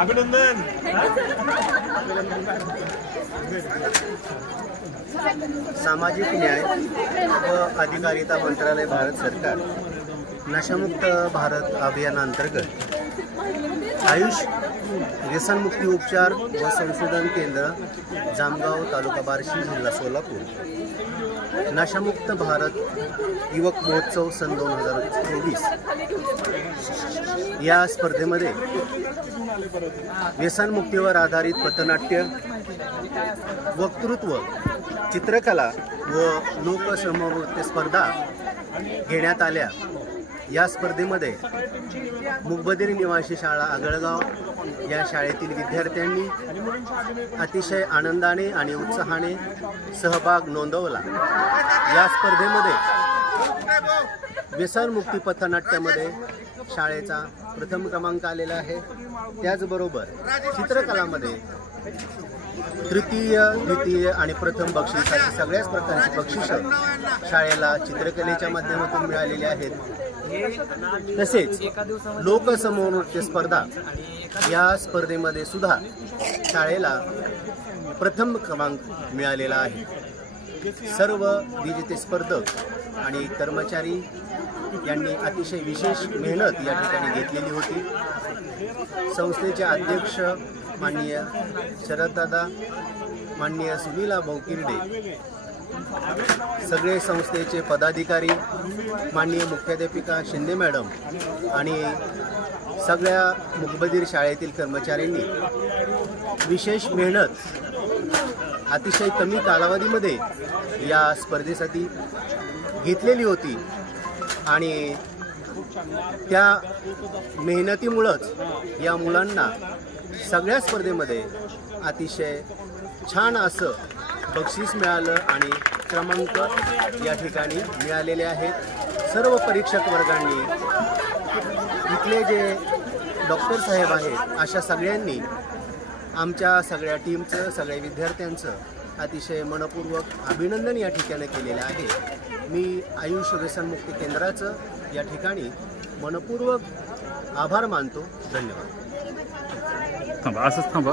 अभिनंदन. सामाजिक न्याय व अधिकारिता मंत्रालय भारत सरकार नशामुक्त भारत अभियानांतर्गत आयुष व्यसनमुक्ती उपचार व संशोधन केंद्र जामगाव तालुका बार्शी जिल्हा सोलापूर. नशामुक्त भारत युवक महोत्सव सन दोन हजार चोवीस. या स्पर्धेमध्ये व्यसनमुक्तीवर आधारित पथनाट्य वक्तृत्व चित्रकला व लोकसमवृत्ती स्पर्धा घेण्यात आल्या. या स्पर्धेमध्ये मुकबधीर निवासी शाळा आगळगाव या शाळेतील विद्यार्थ्यांनी अतिशय आनंदाने आणि उत्साहाने सहभाग नोंदवला. या स्पर्धेमध्ये व्यसनमुक्ती पथनाट्यामध्ये शाळेचा प्रथम क्रमांक आलेला आहे. त्याचबरोबर चित्रकलामध्ये तृतीय द्वितीय आणि प्रथम बक्षीसाठी सगळ्याच प्रकारची बक्षिसं शाळेला चित्रकलेच्या माध्यमातून मिळालेली आहेत. तसेच लोकसमोर स्पर्धा या स्पर्धेमध्ये सुद्धा शाळेला प्रथम क्रमांक मिळालेला आहे. सर्व विजेते स्पर्धक आणि कर्मचारी यांनी अतिशय विशेष मेहनत या ठिकाणी घेतलेली होती. संस्थेचे अध्यक्ष माननीय शरददादा माननीय सुनीला भाऊकिर्डे सगळे संस्थेचे पदाधिकारी माननीय मुख्याध्यापिका शिंदे मॅडम आणि सगळ्या मुकबधीर शाळेतील कर्मचाऱ्यांनी विशेष मेहनत अतिशय कमी कालावधीमध्ये या स्पर्धेसाठी घेतलेली होती. आणि त्या मेहनतीमुळंच या मुलांना सगळ्या स्पर्धेमध्ये अतिशय छान असं बक्षीस मिळालं आणि क्रमांक या ठिकाणी मिळालेले आहेत. सर्व परीक्षक वर्गांनी इथले जे डॉक्टर साहेब आहेत अशा सगळ्यांनी आमच्या सगळ्या टीमचं सगळ्या विद्यार्थ्यांचं अतिशय मनपूर्वक अभिनंदन या ठिकाणी केलेलं आहे. मी आयुष व्यसनमुक्ती केंद्राचं या ठिकाणी मनपूर्वक आभार मानतो. धन्यवाद. थांबा असंच थांबा.